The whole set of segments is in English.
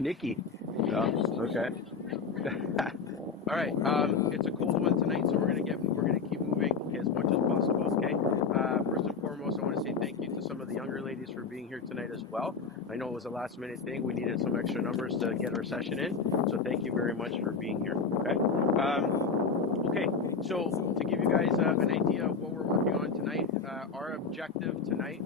Nikki. Oh, okay. All right. It's a cold one tonight, so we're gonna keep moving, okay, as much as possible. Okay. First and foremost, I want to say thank you to some of the younger ladies for being here tonight as well. I know it was a last minute thing. We needed some extra numbers to get our session in, so thank you very much for being here. Okay. Okay. So to give you guys an idea of what we're working on tonight, our objective tonight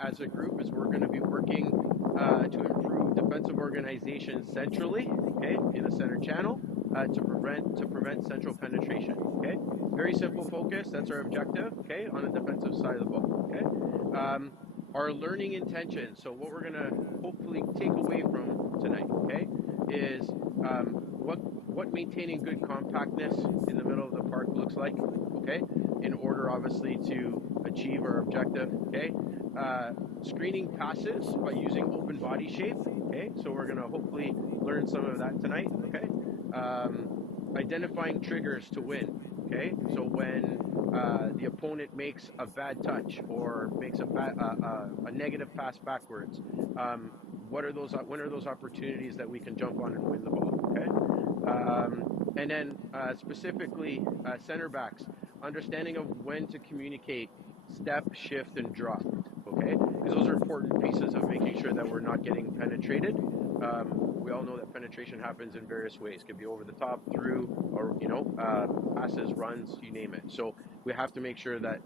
as a group is we're going to be working to improve defensive organization centrally, okay, in the center channel, to prevent central penetration. Okay, very simple focus. That's our objective. Okay, on the defensive side of the ball. Okay, our learning intention. So what we're gonna hopefully take away from tonight, okay, is what maintaining good compactness in the middle of the park looks like. Okay, in order obviously to achieve our objective. Okay, screening passes by using open body shape. Okay, so we're gonna hopefully learn some of that tonight. Okay, identifying triggers to win. Okay, so when the opponent makes a bad touch or makes a negative pass backwards, what are those? When are those opportunities that we can jump on and win the ball? Okay, and then specifically center backs, understanding of when to communicate step, shift, and drop. Okay, because those are important pieces of making sure that we're not getting penetrated. We all know that penetration happens in various ways. It could be over the top, through, or passes, runs, you name it. So we have to make sure that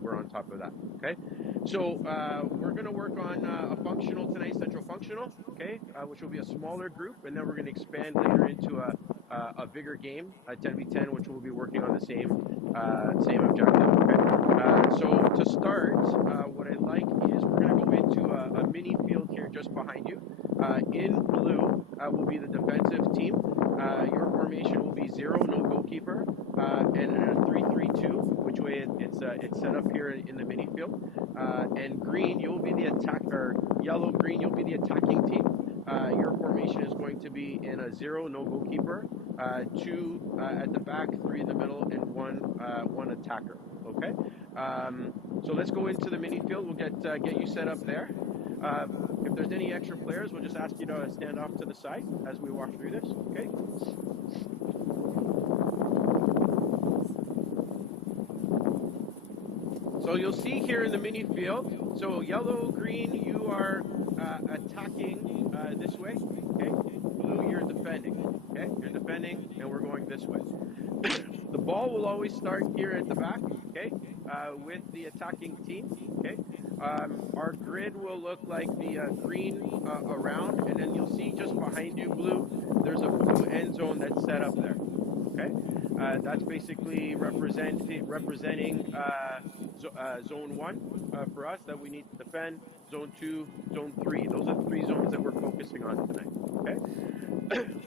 we're on top of that. Okay. So we're going to work on a functional tonight, central functional. Okay, which will be a smaller group, and then we're going to expand later into a bigger game, a 10v10, which we'll be working on the same objective. Okay. So to start, what I'd like is we're going to go into a mini field here just behind you. In blue will be the defensive team. Your formation will be 0, no goalkeeper, and a 3-3-2, which way it's set up here in the mini field. And green, you'll be the attacker. Yellow, green, you'll be the attacking team. Your formation is going to be in a 0, no goalkeeper, 2 at the back, 3 in the middle, and one attacker. Okay. So let's go into the mini field. We'll get you set up there. If there's any extra players, we'll just ask you to stand off to the side as we walk through this, okay? So you'll see here in the mini field, so yellow, green, you are attacking this way, okay? Blue, you're defending, okay? You're defending, and we're going this way. The ball will always start here at the back, okay? With the attacking team, okay? Our grid will look like the green around, and then you'll see just behind you, blue, there's a blue end zone that's set up there, okay? That's basically representing zone 1 for us that we need to defend, zone 2, zone 3. Those are the 3 zones that we're focusing on tonight, okay?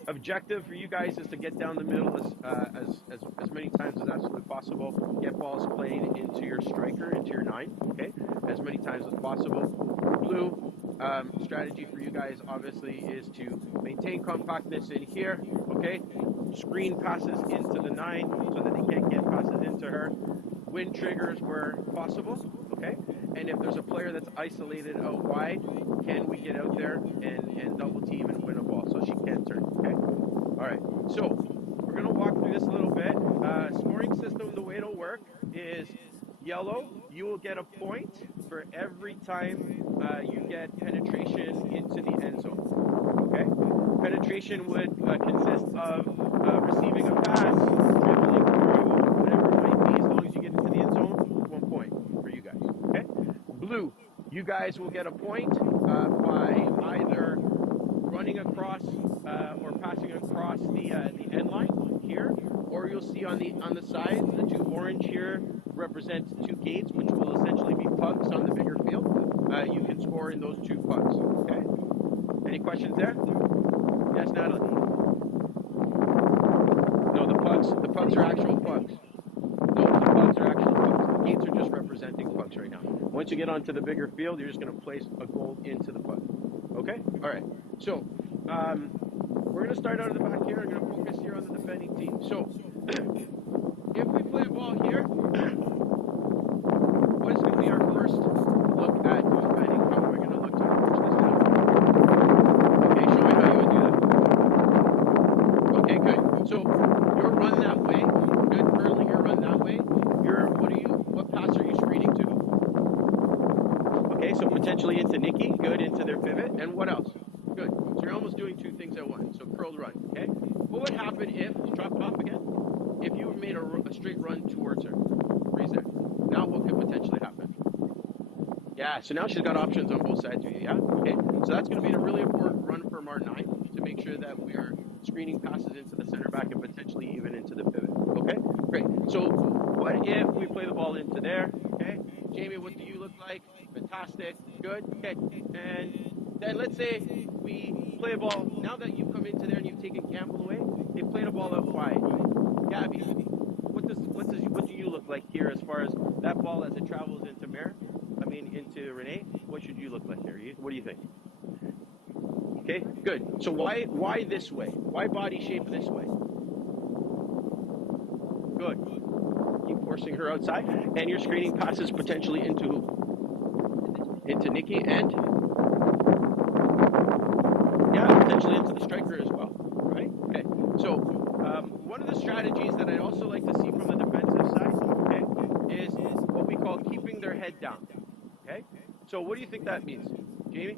Objective for you guys is to get down the middle as many times as absolutely possible. Get balls played into your striker, into your 9, okay, as many times as possible. Blue, strategy for you guys obviously is to maintain compactness in here, okay, screen passes into the 9 so that they can't get passes into her, win triggers where possible, okay, and if there's a player that's isolated out wide, can we get out there and double team and win a ball so she can't turn, okay? All right, so we're going to walk through this a little bit. Scoring system, the way it'll work is yellow, you will get a point for every time you get penetration into the end zone, okay? Penetration would consist of receiving a pass, dribbling through, whatever it might be, as long as you get into the end zone, 1 point for you guys, okay? Blue, you guys will get a point by either running across or passing across the end line here, or you'll see on the sides, the 2 orange here represent 2 gates, which will essentially be pucks on the bigger field. You can score in those 2 pucks, okay? Any questions there? Yes, Natalie? No, the pucks are actual pucks. No, the pucks are actual pucks. The gates are just representing pucks right now. Once you get onto the bigger field, you're just going to place a goal into the puck. Okay? All right. So, we're going to start out of the back here. I'm going to focus here on the defending team. So, if we play a ball here, what is going to be our first look at defending? How are we going to look to approach this now? Okay, show me how you would And what else? Good. So you're almost doing two things at once. So curled run. Okay. What would happen if, drop off again, if you made a straight run towards her? Freeze there. Now what could potentially happen? Yeah, so now she's got options on both sides of you, yeah? Okay, so that's going to be a really important run from our 9 to make sure that we are screening passes into the center back and potentially even into the pivot. Okay, great. So what if we play the ball into there? Okay, Jamie, what do you look like? Fantastic, good, okay. And then let's say we play a ball, now that you've come into there and you've taken Campbell away, they played a ball out wide. Gabby, what do you look like here as far as that ball as it travels into into Renee? What should you look like here? What do you think? Okay, good. So why this way? Why body shape this way? Good. Keep forcing her outside, and you're screening passes potentially into who? Into Nikki and potentially into the striker as well. Right? Okay. So one of the strategies that I'd also like to see from the defensive side, okay, is what we call keeping their head down. Okay? So what do you think that means? Jamie?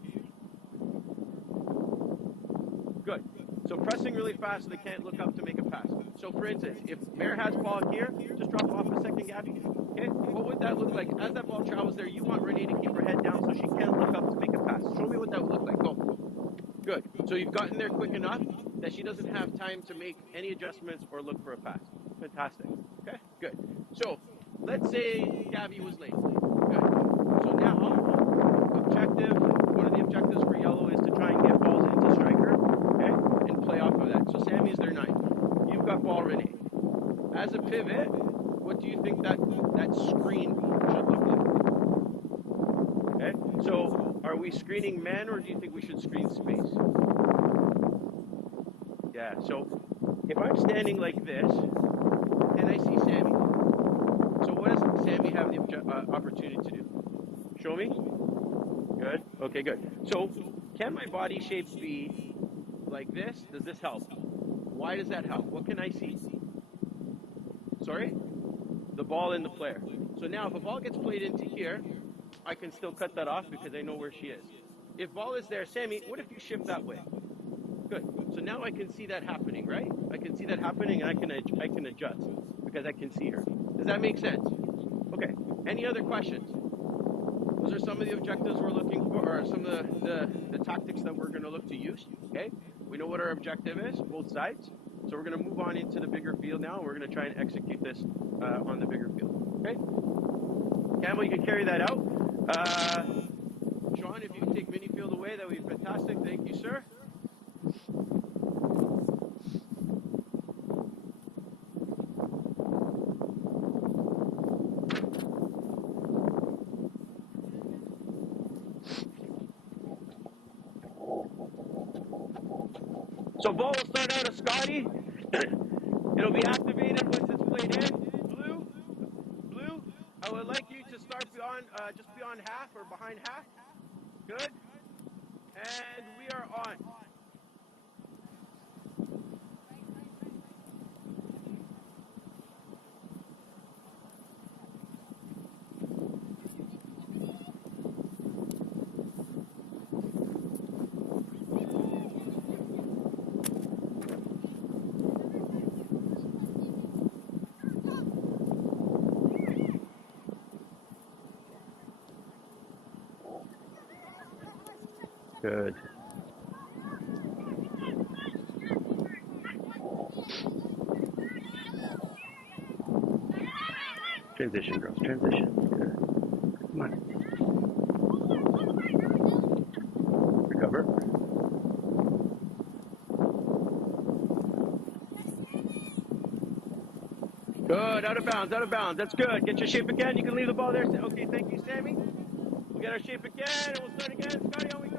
Good. So pressing really fast so they can't look up to make a pass. So for instance, if Mare has ball here, just drop off a second, Gabby. Okay? What would that look like? As that ball travels there, you want Renee to keep her head down so she can't look up to make a pass. Show me what that would look like. Go. Good. So you've gotten there quick enough that she doesn't have time to make any adjustments or look for a pass. Fantastic. Okay? Good. So let's say Gabby was late. Good. So now, one of the objectives for yellow is to try and get balls into striker, okay, and play off of that. So Sammy is their 9. You've got ball Renee. As a pivot, what do you think that screen should look like? Okay, so are we screening man or do you think we should screen space? Yeah, so if I'm standing like this, and I see Sammy, so what does Sammy have the opportunity to do? Show me. Good. Okay, good. So can my body shape be like this? Does this help? Why does that help? What can I see? Sorry? The ball and the player. So now if a ball gets played into here, I can still cut that off because I know where she is. If ball is there, Sammy, what if you shift that way? Good. So now I can see that happening, right? I can see that happening and I can adjust because I can see her. Does that make sense? Okay. Any other questions? Those are some of the objectives we're looking for, or some of the tactics that we're going to look to use. Okay, we know what our objective is, both sides. So we're going to move on into the bigger field now. We're going to try and execute this on the bigger field. Okay, Campbell, you can carry that out. Sean, if you can take mini field away, that would be fantastic. Thank you, sir. So ball will start out as Scotty. It'll be activated once it's played in. Blue. I would like you to start just beyond half or behind half. Good. And we are on. Good. Transition, girls. Transition. Good. Come on. Recover. Good. Out of bounds. Out of bounds. That's good. Get your shape again. You can leave the ball there. Okay. Thank you, Sammy. We'll get our shape again, and we'll start again. Scotty, on we go.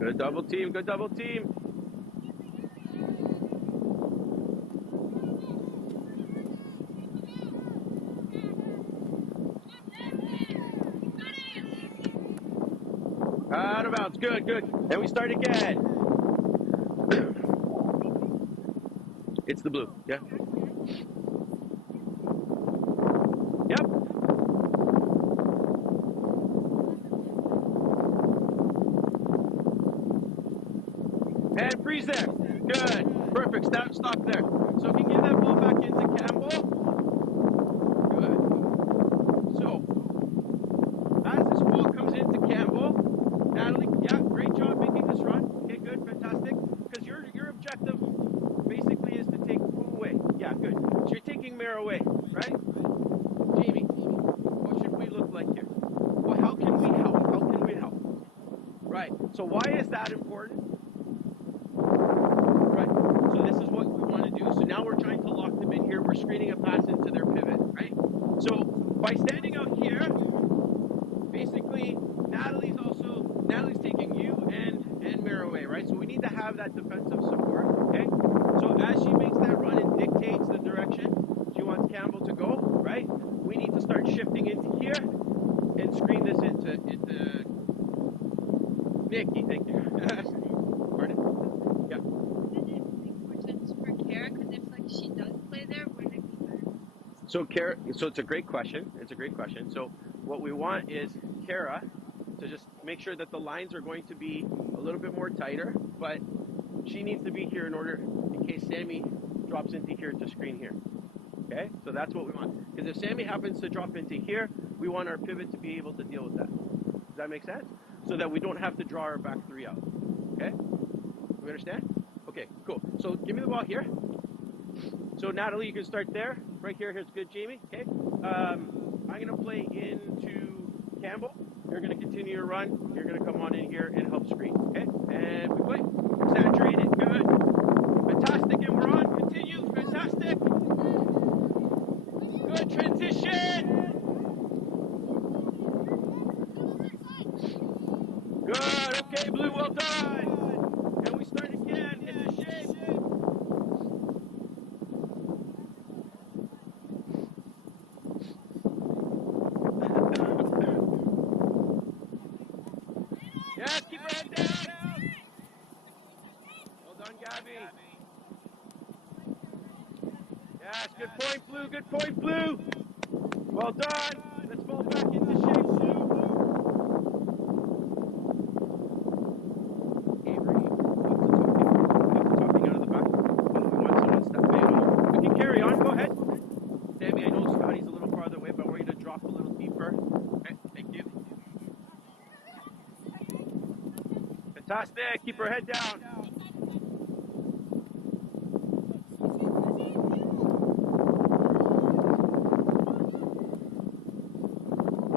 Good double team. Good double team. out of bounds. Good, good. And we start again. It's the blue. Yeah. Yep. And freeze there. Good. Perfect. Stop there. So if you give that ball back into Campbell. Good. So as this ball comes into Campbell, Natalie, yeah, great job making this run. Okay, good, fantastic. Because your objective basically is to take who away. Yeah, good. So you're taking Mare away, right? Jamie, what should we look like here? Well, how can we help? How can we help? Right. So why is that important? Right. So this is what we want to do. So now we're trying to lock them in here. We're screening a pass into their pivot, right? So by standing out here, basically Natalie's taking you and Mare away, right? So we need to have that defensive support, okay? So as she makes that run and dictates the direction she wants Campbell to go, right? We need to start shifting into here and screen this into Nikki, thank you. Pardon? Yeah. Does it make more sense for Kara? Because if like she does play there, would it be better? So it's a great question. It's a great question. So what we want is Kara to just make sure that the lines are going to be a little bit more tighter, but she needs to be here in order in case Sammy drops into here to screen here. Okay, so that's what we want. Because if Sammy happens to drop into here, we want our pivot to be able to deal with that. Does that make sense? So that we don't have to draw our back three out. Okay? We understand? Okay, cool. So give me the ball here. So Natalie, you can start there. Right here, here's good, Jamie. Okay. I'm gonna play into Campbell. You're gonna continue your run. You're gonna come on in here and help screen. Okay? And we play. Saturated. Good. Fantastic. And we're on. Continue. Fantastic. Good transition. Good. Okay, Blue. Well done. And we start again. Into shape. Yes, keep her head down. Well done, Gabby. Yes, good point, Blue. Good point, Blue. Well done. Let's fall back into shape, Blue. Avery, talking out of the back. We want someone step away. We can carry on. Go ahead. Sammy, I know Scotty's a little farther away, but I want you to drop a little deeper. Okay, thank you. Fantastic. Keep her head down.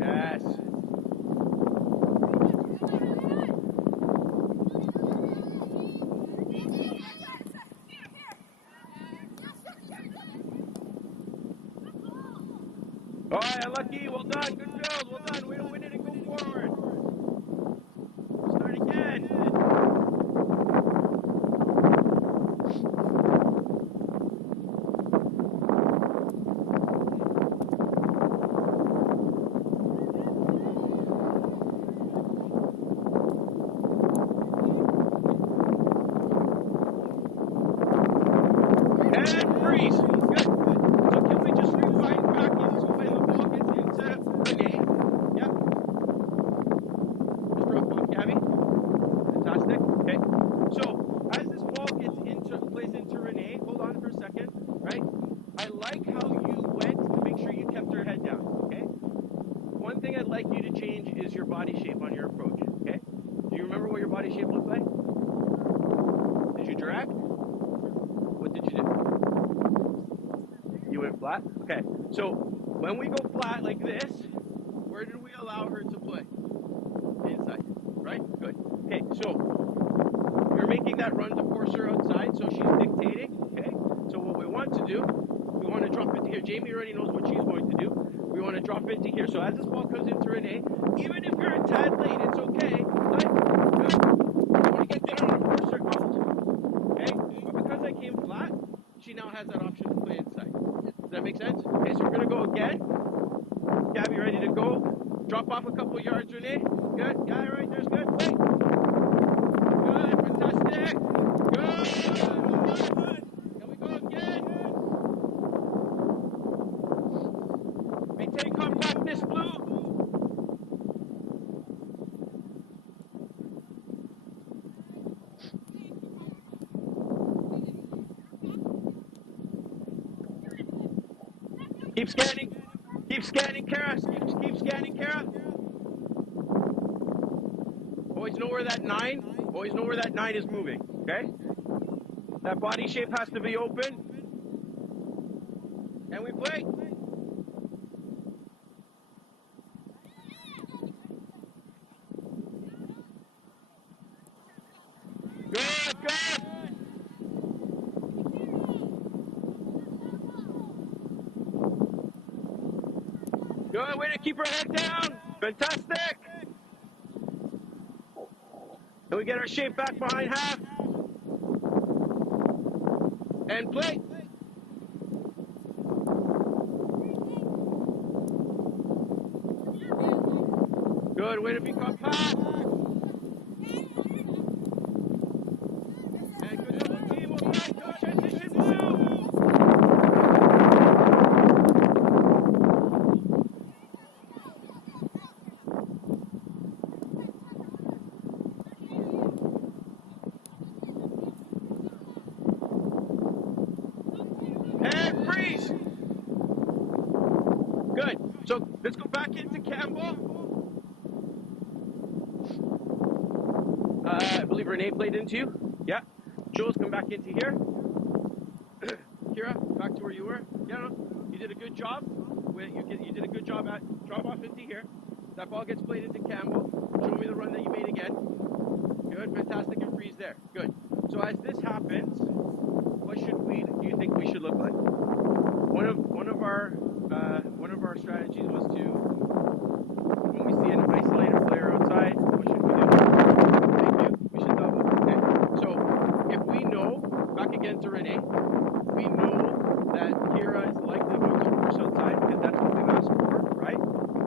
Yes. All right, unlucky. Well done. Good build. Well done. Way to win it and go forward. Start again. And freeze. Good. So can we just rewind back into when the ball gets into Renee? Yep. Just drop off Gabby. Fantastic. Okay. So as this ball plays into Renee, hold on for a second. Right? I like how you went to make sure you kept her head down. Okay? One thing I'd like you to change is your body shape on your approach. Okay? Do you remember what your body shape looked like? Did you drag? What did you do? You went flat? Okay. So when we go flat like this, where did we allow her to play? Inside. Right? Good. Okay, so you're making that run to force her outside, so she's dictating. Okay? So what we want to do, we want to drop into here. Jamie already knows what she's going to do. We want to drop into here. So as this ball comes into Renee, even if you're a tad late, it's okay. Right? Good. I want to get down and force her out. Okay? But because I came flat, she now has that option to play inside. Does that make sense? Okay, so we're going to go again. Gabby, ready to go? Drop off a couple yards, Renee. Good. Yeah, right there's good. Wait. Good. Fantastic. Good. Here we go again. Maintain compactness, Blue. Keep scanning. Keep scanning, Kara. Keep scanning, Kara. Always know where that 9. Always know where that 9 is moving. Okay. That body shape has to be open. And we play. Good, good. Good. Way to keep her head down. Fantastic. And we get our shape back behind half. And play. Good. Way to be compact. And good double team. Okay. Good transition, Blue. And freeze. Good. So let's go back into Campbell. I believe Renee played into you. Yeah. Jules, come back into here. Kira, back to where you were. Yeah, no, you did a good job. You did a good job at drop off into here. That ball gets played into Campbell. Show me the run that you made again. Good, fantastic, and freeze there. Good. So as this happens, what do you think we should look like? One of our strategies was to, when we see an isolated player outside, what should we do? Thank you. We should double. Okay. So if we know, back again to Renee, we know that Kira is likely going to force outside because that's what we've asked for, right?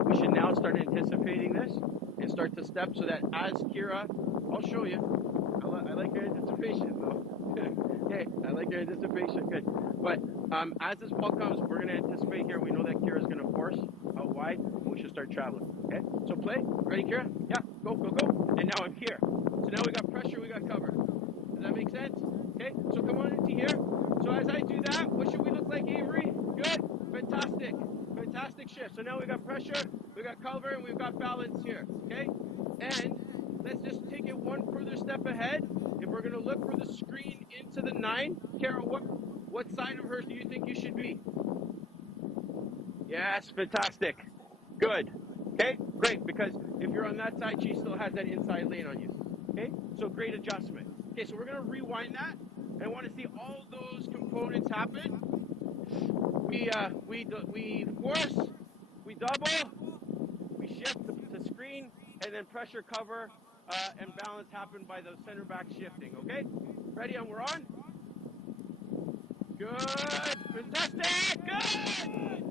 We should now start anticipating this and start to step so that as Kira, I'll show you. I like your anticipation though. Hey, I like your anticipation. Good. But as this ball comes, we're going to anticipate here. We know that Kira's going to force out wide, and we should start traveling. Okay? So play. Ready, Kira? Yeah. Go, go, go. And now I'm here. So now we got pressure, we got cover. Does that make sense? Okay? So come on into here. So as I do that, what should we look like, Avery? Good? Fantastic. Fantastic shift. So now we got pressure, we got cover, and we've got balance here. Okay? And let's just take it one further step ahead. If we're going to look for the screen into the 9, Carol, what side of her do you think you should be? Yes, fantastic. Good. Okay, great, because if you're on that side, she still has that inside lane on you. Okay, so great adjustment. Okay, so we're going to rewind that. And I want to see all those components happen. We force, we double, we shift to screen, and then pressure, cover, and balance happen by the center back shifting. Okay, ready? And we're on. Good, fantastic, good,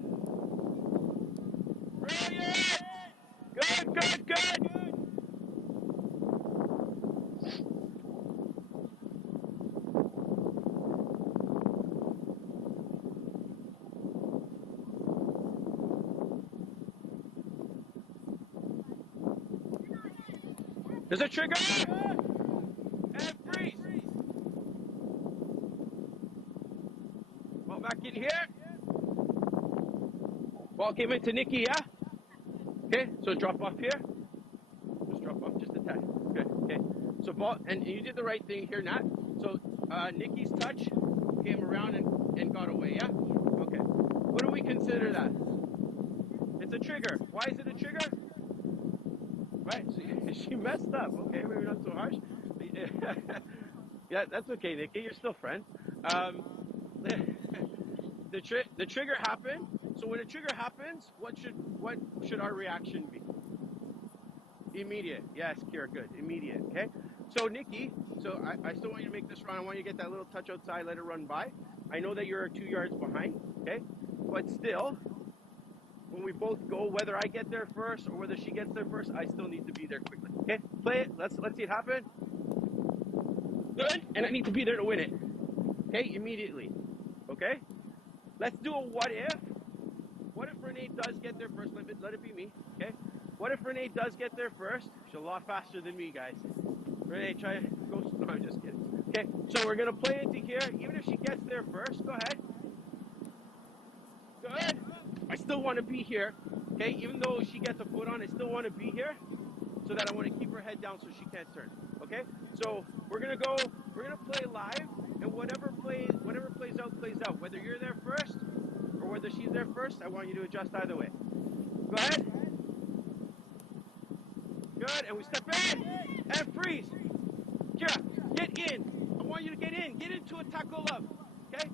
brilliant, good, good, good. There's a trigger, and freeze. Ball back in here. Ball came into Nikki, yeah? Okay, so drop off here. Just drop off just a tad. Good, okay. So ball, and you did the right thing here, Nat. So Nikki's touch came around and got away, yeah? Okay. What do we consider that? It's a trigger. Why is it a trigger? Right, she messed up. Okay, maybe not so harsh. Yeah, that's okay, Nikki. You're still friends. The trigger happened. So when a trigger happens, what should our reaction be? Immediate. Yes, Kira, good. Immediate. Okay. So Nikki, so I still want you to make this run. I want you to get that little touch outside, let it run by. I know that you're 2 yards behind. Okay, but still, when we both go, whether I get there first or whether she gets there first, I still need to be there quickly. Okay, play it. Let's see it happen. Good, and I need to be there to win it. Okay, immediately. Okay, let's do a what if. What if Renee does get there first? Let it be me. Okay. What if Renee does get there first? She's a lot faster than me, guys. Renee, try go. No, I'm just kidding. Okay, so we're gonna play into here. Even if she gets there first, go ahead. Good. I still want to be here. Okay, even though she gets a foot on, I still want to be here, so that I want to keep her head down so she can't turn. Okay, so we're gonna go. We're gonna play live, and whatever plays out, plays out. Whether you're there first or whether she's there first, I want you to adjust either way. Go ahead. Good, and we step in and freeze. Kira, get in. I want you to get in. Get into a tackle up. Okay?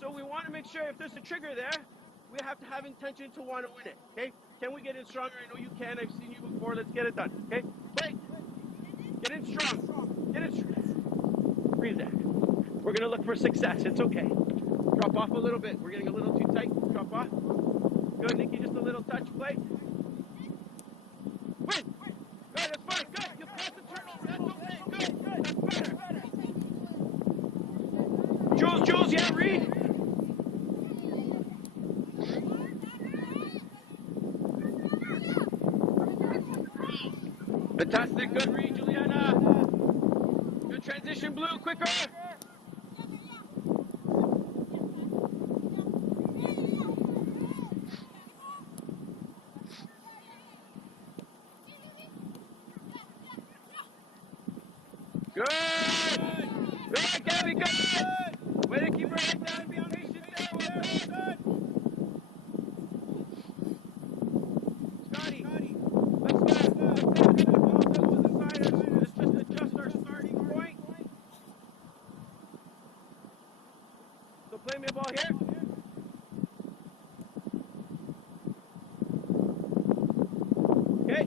So we want to make sure if there's a trigger there, we have to have intention to want to win it. Okay? Can we get in stronger? I know you can. I've seen you before. Let's get it done. Okay? Play. Get in strong. Get in strong. Freeze that. We're going to look for success. It's okay. Drop off a little bit. We're getting a little too tight. Drop off. Good, Nikki. Just a little touch. Play. Win. Good, that's fine. Good. You pass the turnover. That's okay. Good. That's better. Jules, yeah, read. Fantastic. Good read, Juliana. Good transition, Blue. Quicker. Good. Good, Gabby. Good. Way to keep her head down and be patient there. Well done. Scotty, let's get the balls out to the side. Let's just adjust our starting point. So play me a ball here. Okay,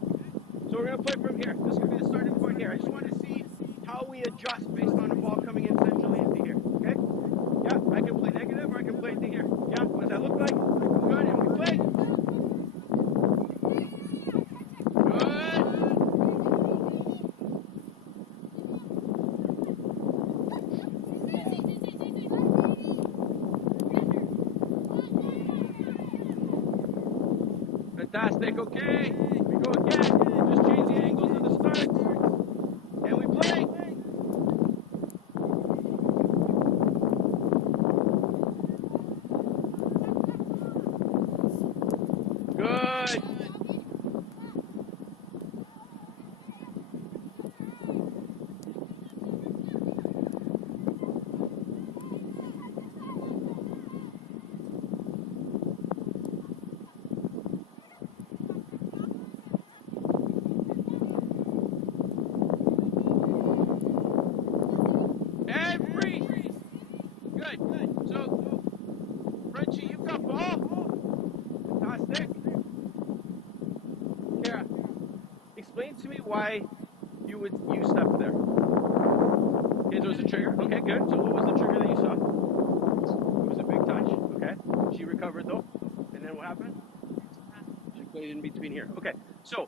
so we're going to play from here. This is going to be the starting point here. I just want to see how we adjust based on the ball coming in centrally into here. Okay? Yeah, I can play negative or I can play into here. Yeah, what does that look like? Good, and we play. Good. Fantastic, okay. We go again. Just change the angles of the start. And we play. Good. And freeze. Good. So, Frenchie, you've got ball. Fantastic. Kara, explain to me why you stepped there. Okay, so it was a trigger. Okay, good. So what was the trigger that you saw? It was a big touch. Okay. She recovered though. And then what happened? She played in between here. Okay. So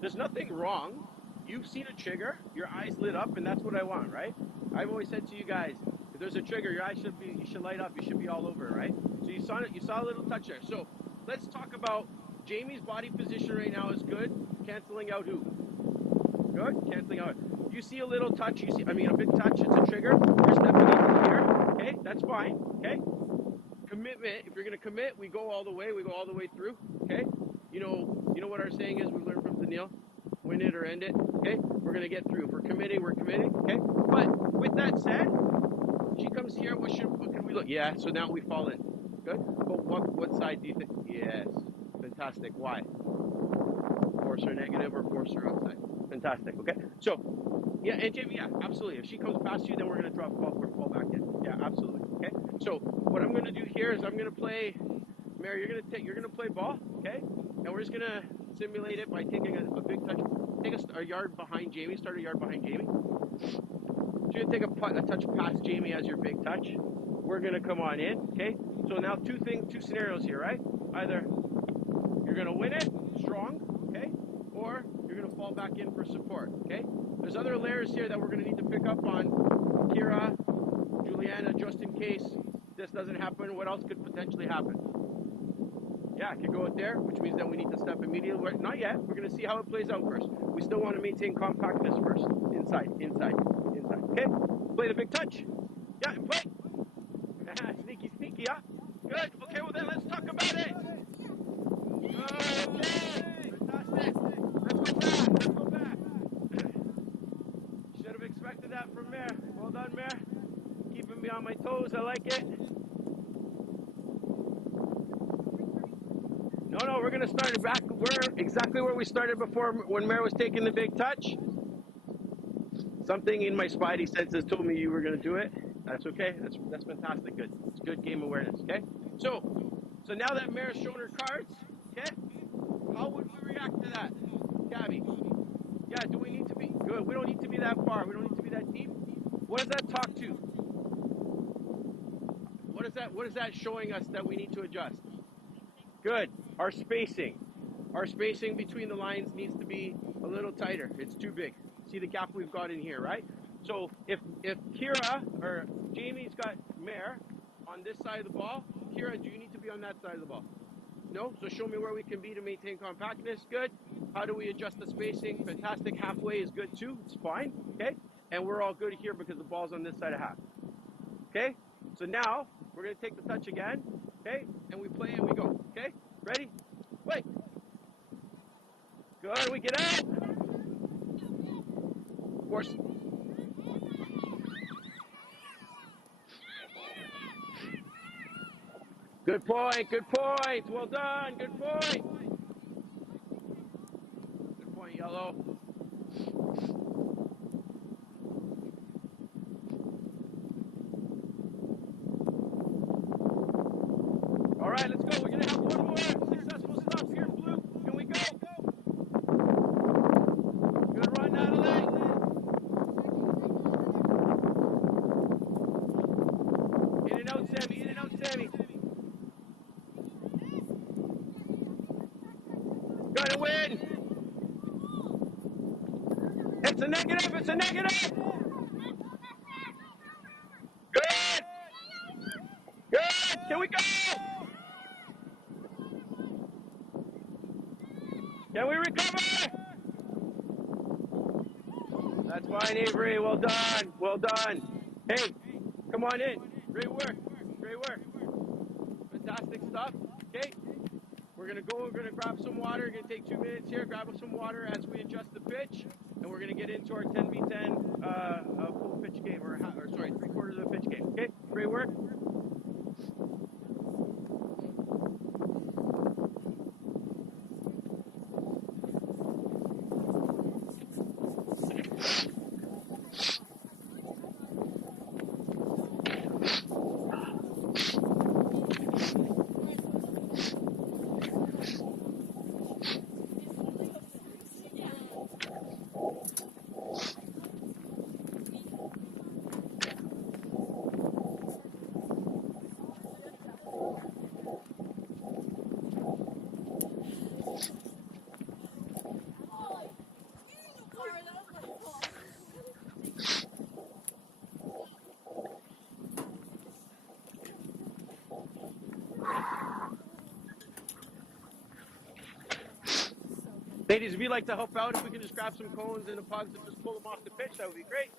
there's nothing wrong. You've seen a trigger, your eyes lit up, and that's what I want, right? I've always said to you guys, if there's a trigger, your eyes you should light up, you should be all over it, right? So you saw a little touch there. So let's talk about Jamie's body position right now is good, canceling out who? Good, canceling out. You see a little touch, a big touch, it's a trigger, you're stepping into here, okay? That's fine, okay? Commitment, if you're gonna commit, we go all the way through, okay? You know what our saying is, we learned from Daniil? Win it or end it, okay? We're going to get through. If we're committing, okay? But with that said, she comes here, what can we look? Yeah, so now we fall in. Good? But what side do you think? Yes. Fantastic. Why? Force her negative or force her outside? Fantastic. Okay? So, yeah, and Jamie, yeah, absolutely. If she comes past you, then we're going to drop ball or fall back in. Yeah, absolutely. Okay? So, what I'm going to do here is I'm going to play, Mary, you're going to play ball, okay? And we're just going to simulate it by taking a big touch. Take a yard behind Jamie. Start a yard behind Jamie. So you're going to take a touch past Jamie as your big touch. We're going to come on in, okay? So now two scenarios here, right? Either You're going to win it strong, okay? Or you're going to fall back in for support, okay? There's other layers here that we're going to need to pick up on. Kira, Juliana, just in case this doesn't happen, what else could potentially happen? Yeah, it could go out there, which means that we need to step immediately. Not yet. We're going to see how it plays out first. We still want to maintain compactness first. Inside, inside, inside. Okay? Play the big touch. Yeah, and play. Sneaky, sneaky, huh? Good. Okay, well then let's talk about it. Okay. Fantastic. Let's go back. Let's go back. Should have expected that from Mare. Well done, Mare. Keeping me on my toes. I like it. No, we're going to start back exactly where we started before when Mare was taking the big touch. Something in my spidey senses told me you were going to do it. That's okay. That's fantastic. Good. It's good game awareness, okay? So now that Mare's shown her cards, okay? How would we react to that? Gabby? Yeah, do we need to be good? We don't need to be that far. We don't need to be that deep. What does that talk to? What is that showing us that we need to adjust? Good. Our spacing between the lines needs to be a little tighter. It's too big. See the gap we've got in here, right? So if Kira or Jamie's got Mare on this side of the ball, Kira, do you need to be on that side of the ball? No? So show me where we can be to maintain compactness. Good. How do we adjust the spacing? Fantastic. Halfway is good too. It's fine. Okay? And we're all good here because the ball's on this side of half. Okay? So now we're going to take the touch again. Okay? And we play and we go. Okay? Ready? Play. Good. We get out. Of course. Good point. Good point. Well done. Good point. Good point, Yellow. All right, let's go. We're going to have one more successful stop here in blue. Can we go? Good run, Natalie. In and out, Sammy. In and out, Sammy. Gotta win. It's a negative. It's a negative. Good. Good. Can we go? Can we recover? That's fine, Avery. Well done. Well done. Hey, come on in. Great work. Great work. Fantastic stuff. Okay. We're going to go. We're going to grab some water. We're going to take 2 minutes here. Grab some water as we adjust the pitch. And we're going to get into our 10v10 full pitch game. Or sorry, 3/4 of the pitch game. Okay. Great work. Ladies, if you'd like to help out, if we can just grab some cones and the pugs and just pull them off the pitch, that would be great.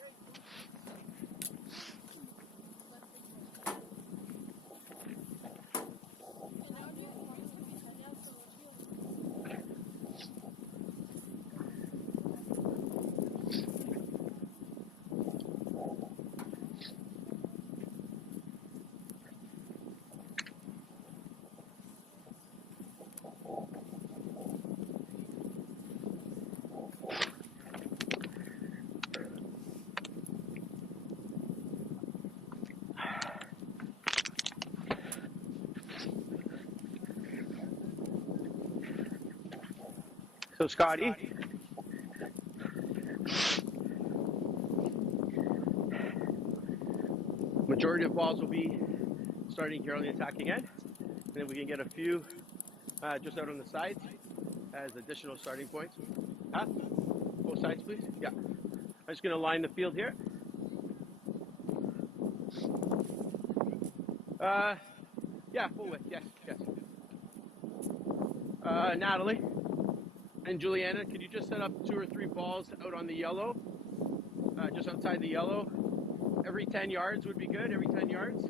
So Scotty, majority of balls will be starting here on the attack again. And then we can get a few just out on the sides as additional starting points. Huh? Both sides, please. Yeah. I'm just going to line the field here. Yeah, full width. Yes, yes. Natalie and Juliana, could you just set up 2 or 3 balls out on the yellow, just outside the yellow? Every 10 yards would be good. Every 10 yards.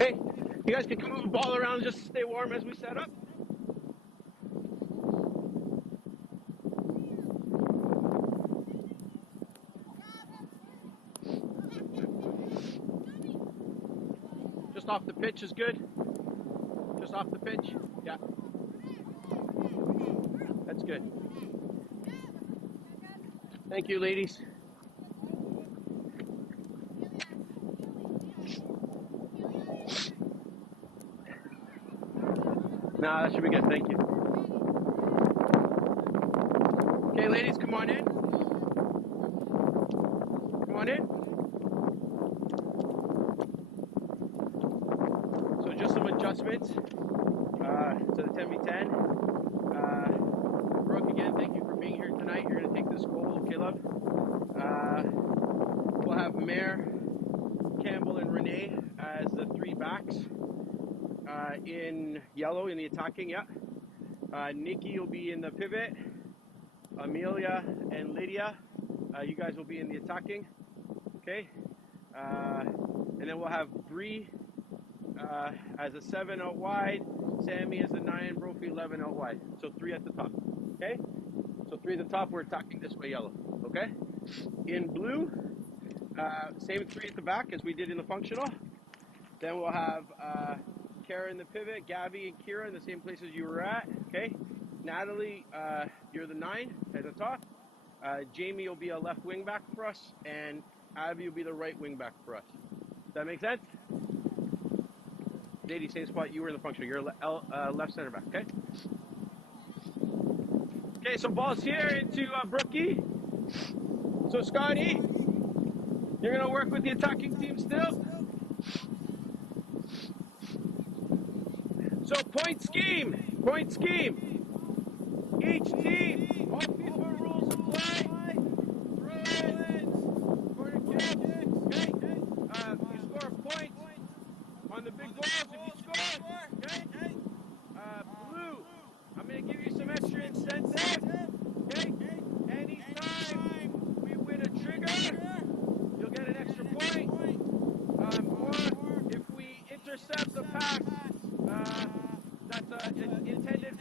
Hey, you guys can move the ball around just to stay warm as we set up. Just off the pitch is good. Just off the pitch. Yeah. That's good. Thank you, ladies. Nah, that should be good. Thank you. Okay, ladies, come on in. Come on in. So just some adjustments to the 10v10. Brooke, again, thank you for being here tonight. You're going to take this goal, Caleb. We'll have Mare, Campbell, and Renee as the 3 backs in yellow in the attacking, yeah. Nikki will be in the pivot. Amelia and Lydia, you guys will be in the attacking, okay? And then we'll have Bree as a 7 out wide, Sammy as a 9, Brophy 11 out wide. So 3 at the top, okay? So 3 at the top, we're attacking this way yellow, okay? In blue, same 3 at the back as we did in the functional. Then we'll have Kara in the pivot, Gabby and Kira in the same places you were at, okay? Natalie, you're the 9 at the top. Jamie will be a left wing back for us, and Abby will be the right wing back for us. Does that make sense? Zadie, same spot you were in the functional. You're left center back, okay? Okay, so ball's here into Brookie. So Scotty, you're gonna work with the attacking team still. So point scheme. Each team, all FIFA rules apply. Throw-ins, corner kicks, okay? You score a point on the big goals if you score, okay? Blue, I'm going to give you some extra incentive, okay? Anytime we win a trigger, you'll get an extra point. Or if we intercept the pass, that's intended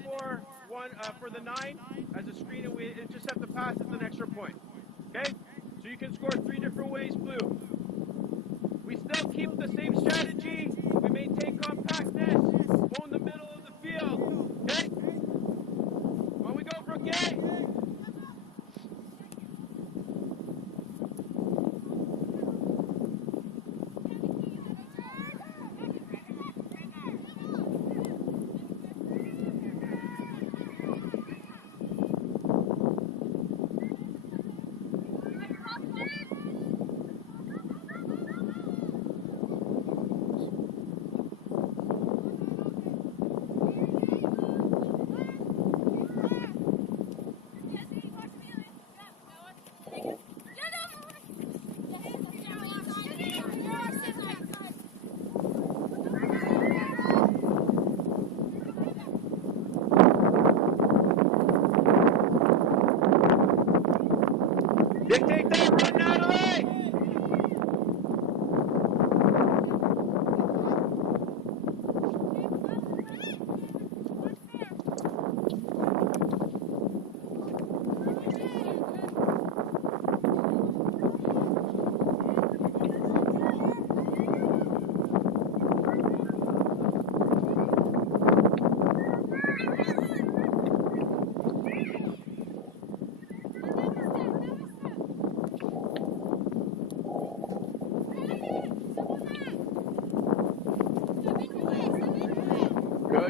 for the 9 as a screen, and we intercept the pass, it's an extra point. Okay? So you can score 3 different ways, blue. We still keep the same strategy. We maintain compactness. Go in the middle of the field. Okay? On we go, Brookie.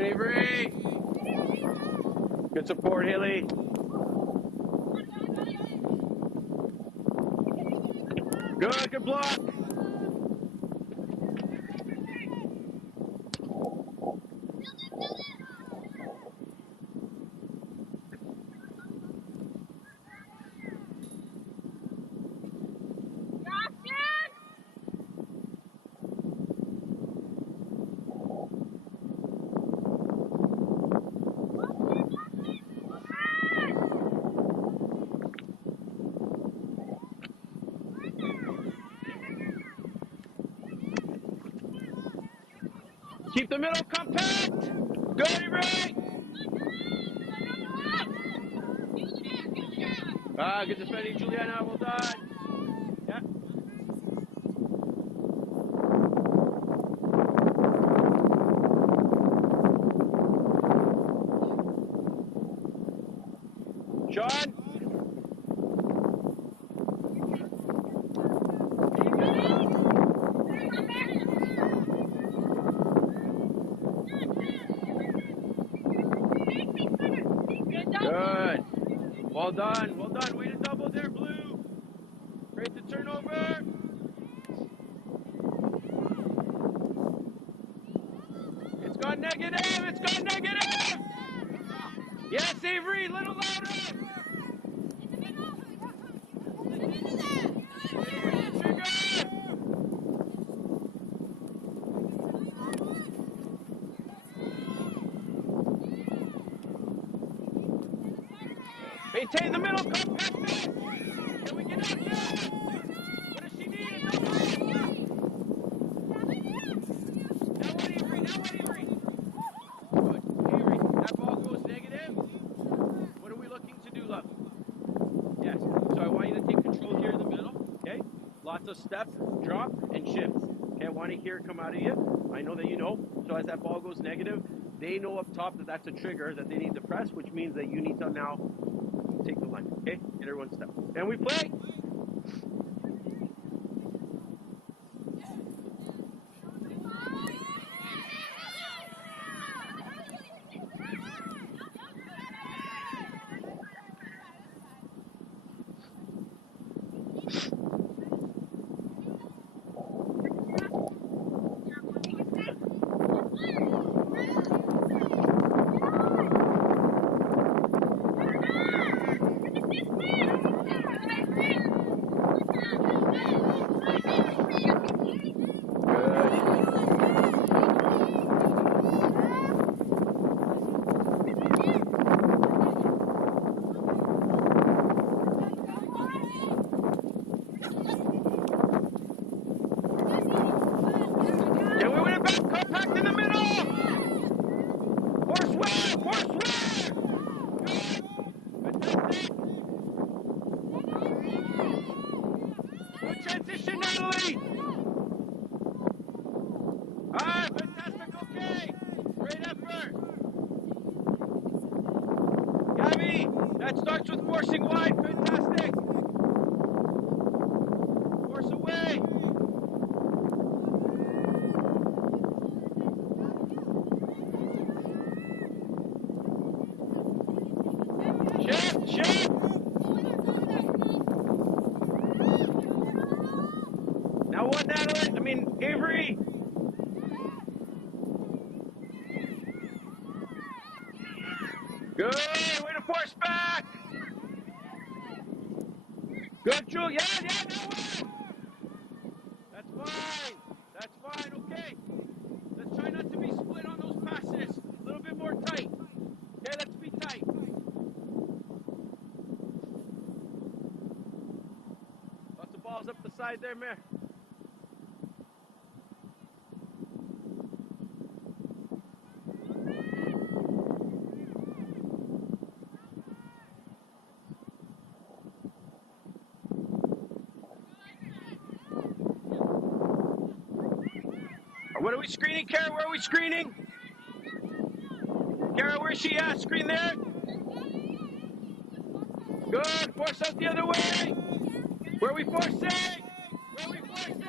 Avery. Good support, Haley. Good block. Keep the middle compact. Good, Avery. Good defending, Juliana. Well done. Yeah. Sean. Good. Well done. Well done. Way to double there, Blue. Great to turnover. It's gone negative. It's gone negative. Yes, Avery. Little louder. Maintain the middle, compact it. Can we get out there? What does she need? A double? Now what, Avery? Now what, Avery? Good. Avery, that ball goes negative. What are we looking to do, love? Yes. So I want you to take control here in the middle, okay? Lots of step, drop, and shift. Okay, I want to hear it come out of you. I know that you know. So as that ball goes negative, they know up top that that's a trigger that they need to press, which means that you need to now take the line, okay? Get everyone step. And we play. Transition, Natalie! Ah, fantastic, okay! Great effort! Gabby, that starts with forcing wide, fantastic! Force away! Shift! Now what, Natalie? Avery! Good! Way to force back! Good, Julia! Yeah, that way! That's fine, okay. Let's try not to be split on those passes. A little bit more tight. Okay, let's be tight. Lots of balls up the side there, Mare. What are we screening, Kara? Where are we screening? Kara, where's she at? Screen there? Good. Force out the other way. Where are we forcing? Where are we forcing?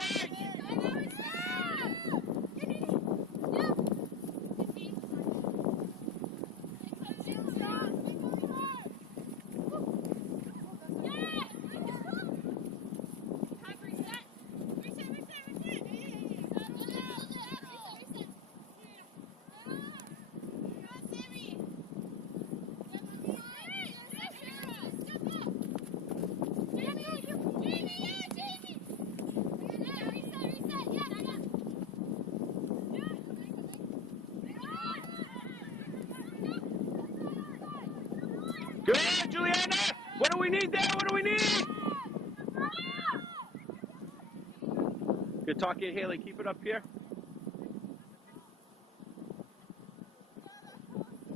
we need there? What do we need? Good talking, Haley. Keep it up here.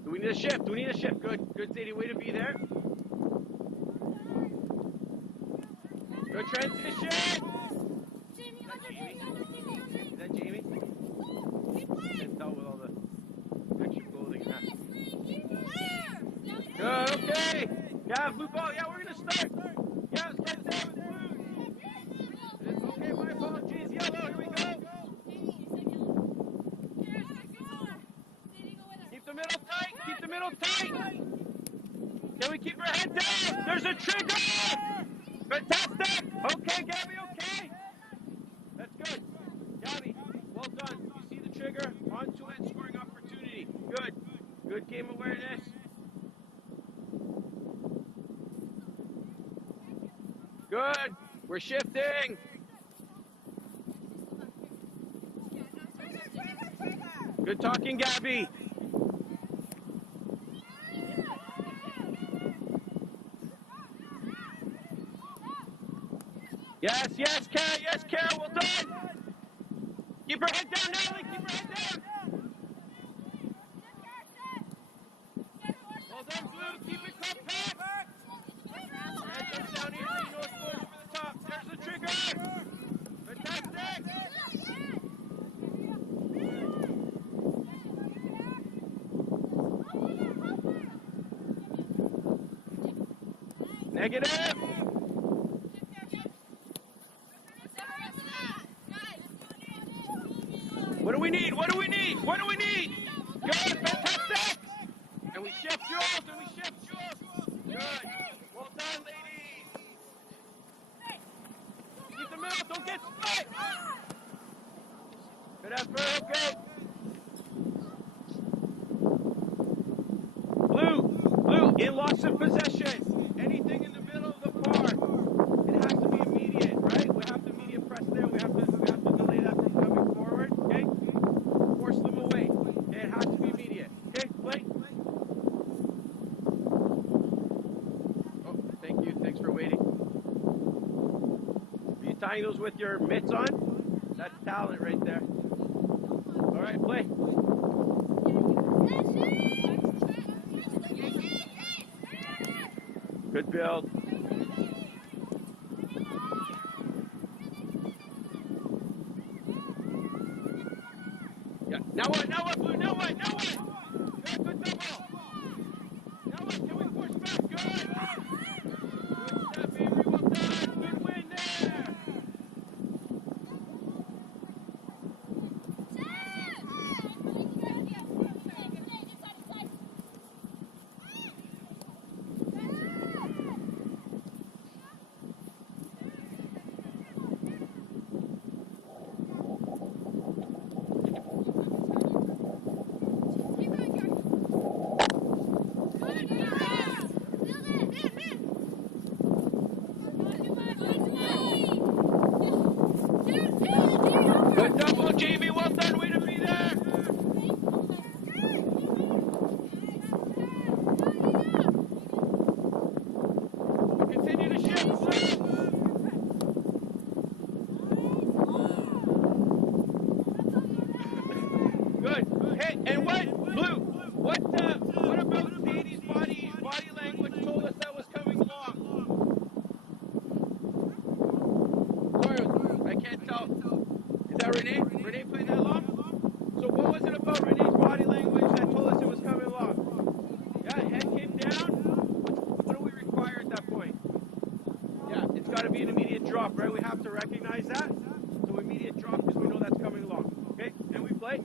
Do we need a shift? Do we need a shift? Good. Good, Sadie. Way to be there. Good transition. Is that Jamie? Can't tell with all the extra clothing and that. Good, okay. Yeah, blue ball. Yeah, we're going to start. Yeah, start there with blue. Okay, my apologies. Yellow, here we go. Keep the middle tight. Keep the middle tight. Can we keep our head down? There's a trigger. Fantastic. Okay, Gabby, okay. That's good. Gabby, well done. You see the trigger? Onto it, scoring opportunity. Good. Good game awareness. Good. We're shifting. Good talking, Gabby. Yes, yes, Kara, yes, Kara, well done. Keep her head down, Natalie, keep her head down. Well done, Blue, keep it compact. Head comes down here, so you know it's going over the top. There's the trigger. Fantastic. Negative. What do we need? What do we need? What do we need? Good, fantastic. And we shift Jules, and we shift Jules. Good. Well done, ladies. Keep the middle, don't get split. Good effort, okay. Blue, in loss of possession. Anything in the middle of the park. It has to be immediate, right? We have to immediate press there. We have to delay that from coming forward, okay? Force them away. Okay, it has to be immediate. Okay, play. Oh, thank you. Thanks for waiting. Are you tying those with your mitts on? That's talent right there. All right, play. Good build. Yeah. Now what, Blue? Now what? Good double. Now what? Can we push back? Good. Good step, Avery. Well done. Good win there. Good double, Jamie. Well done. Way to be there. Continue to shift. Good. Hey, and what, Blue? What about Sadie's body language told us that was coming along? Sorry, I can't tell. Is that Renee? Renee playing that along? So what was it about Renee's body language that told us it was coming along? Yeah, head came down. What do we require at that point? Yeah, it's got to be an immediate drop, right? We have to recognize that. So immediate drop because we know that's coming along. Okay, and we play.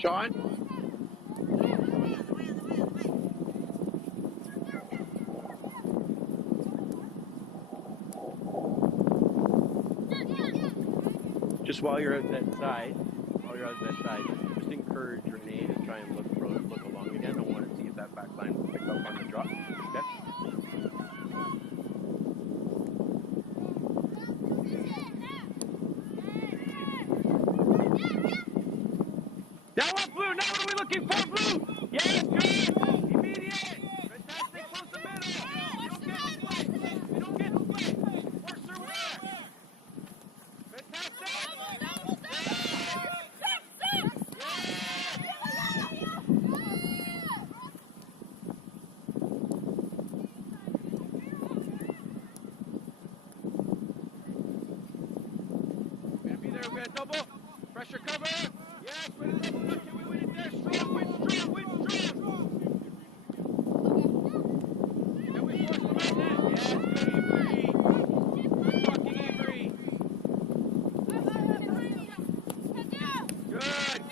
Sean? just while you're out that side, just encourage Renee to try and look along again. I want to see if that back line will pick up on the drop. Okay. Now what, Blue? Now what are we looking for, Blue? Yes, good. Immediate. Fantastic. Close the middle. You don't get split. Force her where? Fantastic. We're gonna be there. We're gonna double. Pressure cover. Yes, we're gonna double. Can we win it there? Strong, win strong. Can we force them out net? Yes, good, Avery. Good talking, Avery. Good.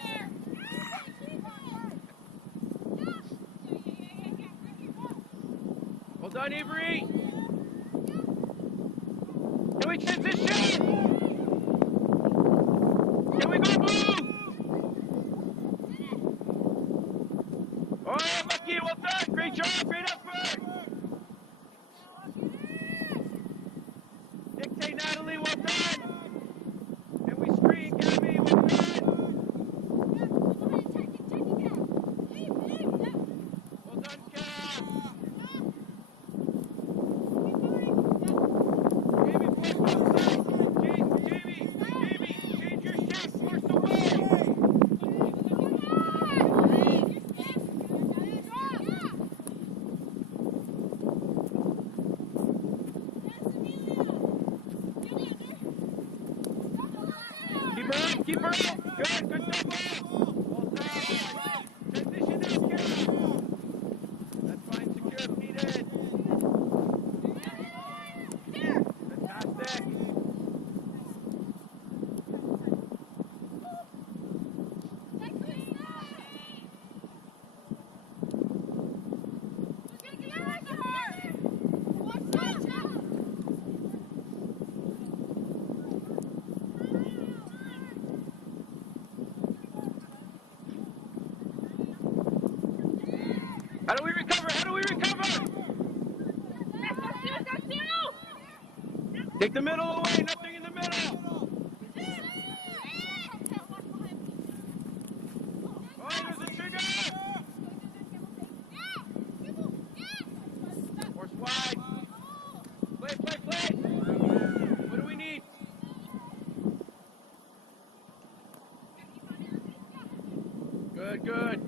Well done, Avery. Can we transition? Can we go, Blue? Oh, lucky. Well done. Great job. Great effort. Dictate, Natalie. Well done. And we screen, Gabby. Well done. Well done, Cal. Jamie, force outside. Jamie, change your shape. Force away. Keep her up. Good double. Well done. Transition now, Kara. That's fine. Secure if needed. Fantastic. How do we recover? Take the middle away. Nothing in the middle. Oh, there's a trigger. Force wide. Play. What do we need? Good. Good.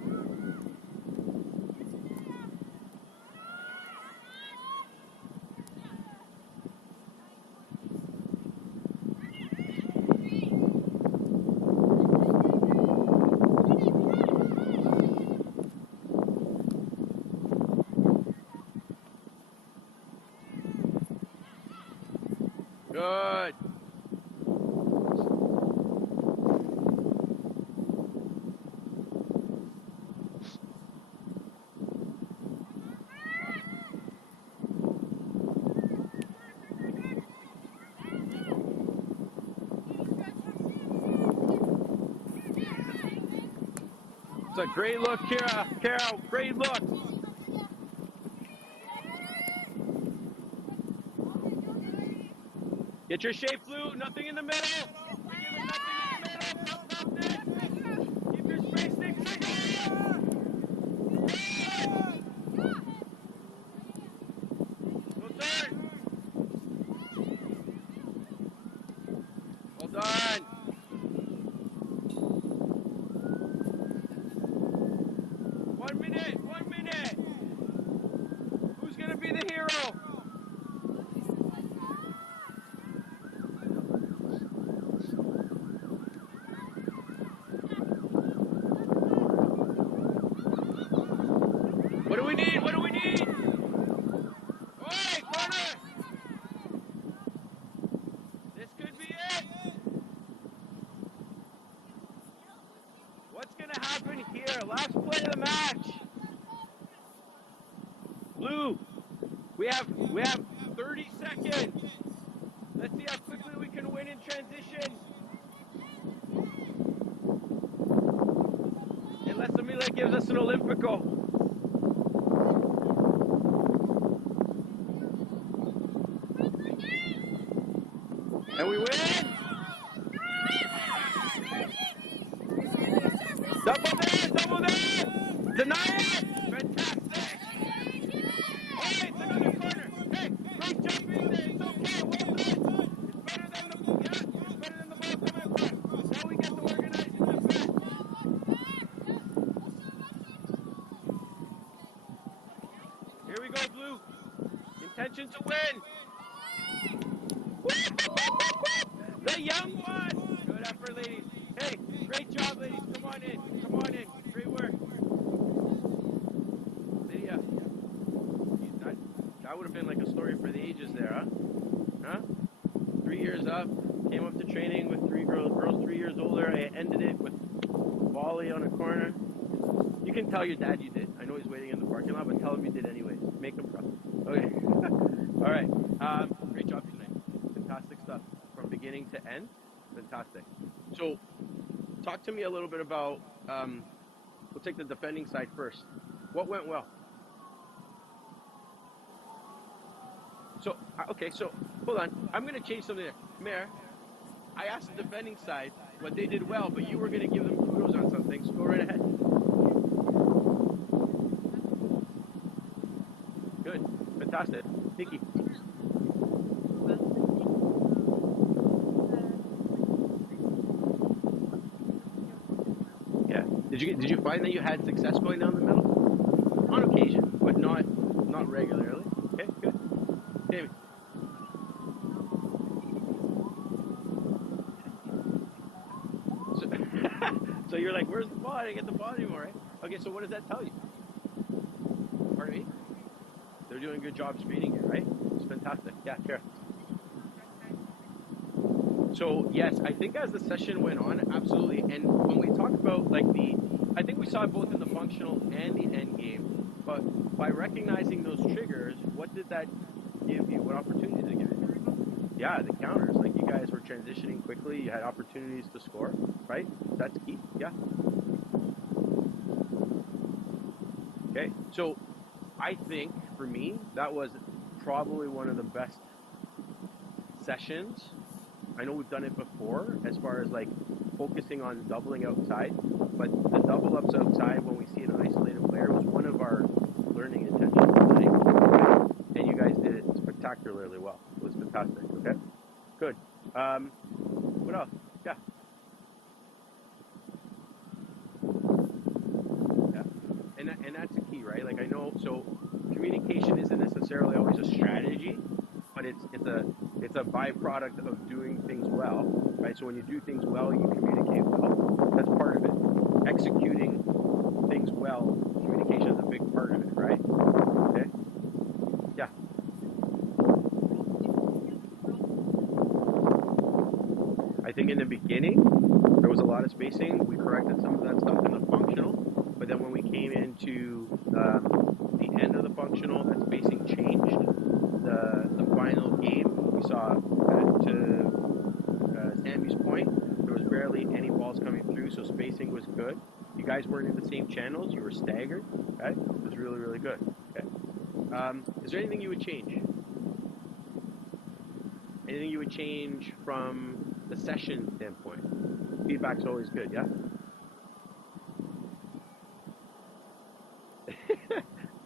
It's a great look, Kara. Great look. Get your shape, Blue. Nothing in the middle. Keep your space, stick trigger. Go turn. Well done. One minute. Who's gonna be the hero? What do we need? Oi, corner! This could be it. What's gonna happen here? Last play of the match. Blue, we have 30 seconds. Let's see how quickly we can win in transition. gives us an Olympico. And we win! Double there! Deny it! Fantastic! Alright, it's another corner. Hey, great jump in there. It's okay, well done. It's better than the ball coming across. Now we get to organize in defense. Here we go, Blue. Intention to win. The young one. Good effort, ladies. Hey, great job, ladies. Come on in. Come on in. Great work. Lydia, that would have been like a story for the ages there, huh? Huh? 3 years up, came up to training with three girls 3 years older. I ended it with volley on a corner. You can tell your dad you did. I know he's waiting in the parking lot, but tell him you did anyways. Make him proud. Okay. All right. Great job tonight. Fantastic stuff from beginning to end. Fantastic. So, talk to me a little bit about. We'll take the defending side first. What went well? So, okay. So, hold on. I'm going to change something there. Mayor, I asked the defending side what they did well, but you were going to give them kudos on some things. Go right ahead. Good. Fantastic. Nikki. Yeah. Did you find that you had success going down the middle? On occasion, but not regularly. Okay, good. David. So you're like, where's the ball? I didn't get the ball anymore, right? Okay, so what does that tell you? Pardon me? They're doing a good job screening you, right? It's fantastic. Yeah, sure. So yes, I think as the session went on, absolutely. And when we talk about like I think we saw it both in the functional and the end game. But by recognizing those triggers, what did that give you? What opportunities did it give you? Yeah, the counters. Like you guys were transitioning quickly. You had opportunities to score, right? That's key. Yeah. Okay. So I think for me, that was probably one of the best sessions. I know we've done it before as far as like focusing on doubling outside, but the double ups outside when we see an isolated player was one of our learning intentions tonight. And you guys did it spectacularly well. It was fantastic. Okay, good. What else? Yeah. Yeah. And that's the key, right? Like I know, so communication isn't necessarily always a strategy, but it's a byproduct of doing things well, right? So when you do things well, you communicate well. That's part of it. Executing things well, communication is a big part of it, right? Okay. Yeah. I think in the beginning there was a lot of spacing. We corrected some of that stuff in the functional, but then when we came into the end of the functional, that spacing changed. The final game, we saw to Sammy's point, there was barely any balls coming through, so spacing was good. You guys weren't in the same channels, you were staggered. Okay, it was really, really good. Okay, is there anything you would change? Anything you would change from the session standpoint? Feedback's always good, yeah.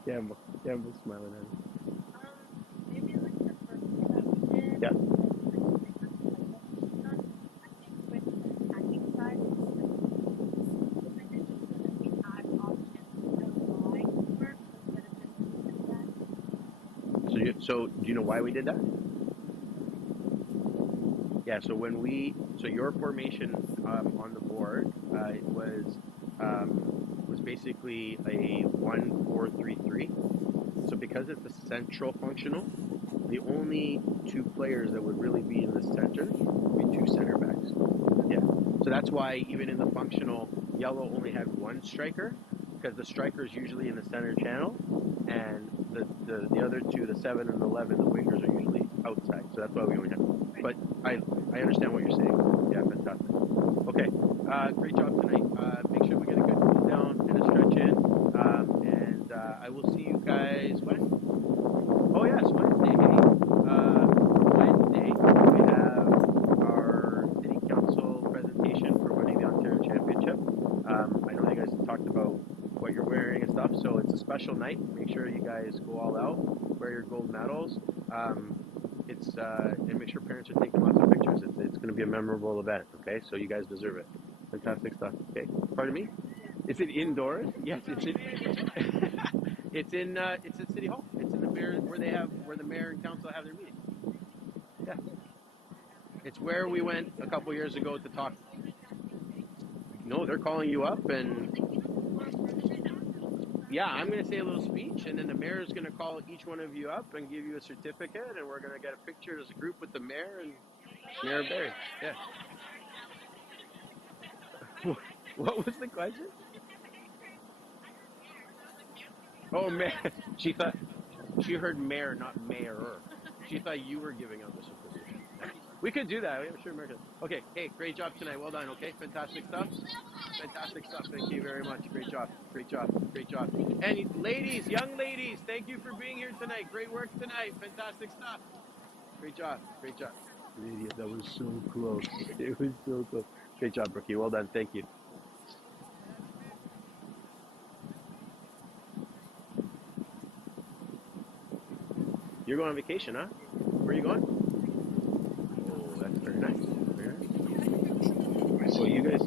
Campbell's smiling at me. Maybe like the first one that we did. Yeah. I think with the attacking side, I think just so that we had options to lie more instead of just that. So do you know why we did that? Yeah. So so your formation on the board was basically a 1-4-3-3. So because it's a central functional, the only two players that would really be in the center would be two center backs. Yeah. So that's why even in the functional, yellow only had one striker, because the striker is usually in the center channel, and the other two, the 7 and the 11, the wingers are usually outside. So that's why we only have. But I understand what you're saying. Yeah, fantastic. Okay, great job tonight. Make sure we get a good cool down and a stretch in. special night. Make sure you guys go all out, wear your gold medals. And make sure parents are taking lots of pictures. It's going to be a memorable event. Okay, so you guys deserve it. Fantastic stuff. Okay, pardon me. Is it indoors? Yes, it's in. It's at City Hall. It's in the mayor where the mayor and council have their meeting. Yeah, it's where we went a couple years ago to talk. No, they're calling you up, and yeah, I'm going to say a little speech, and then the mayor is going to call each one of you up and give you a certificate, and we're going to get a picture as a group with the mayor and Mayor Barry. Yeah. What was the question? Oh, mayor. She heard mayor, not mayor. She thought you were giving out the certificate. Yeah. We could do that. I'm sure America. Okay. Hey, great job tonight. Well done. Okay. Fantastic stuff. Fantastic stuff. Thank you very much. Great job. Great job. Great job. And ladies, young ladies, thank you for being here tonight. Great work tonight. Fantastic stuff. Great job. Great job. Idiot, that was so close. It was so close. Great job, Brookie. Well done. Thank you. You're going on vacation, huh? Where are you going? Oh, that's very nice. Very nice. So you guys.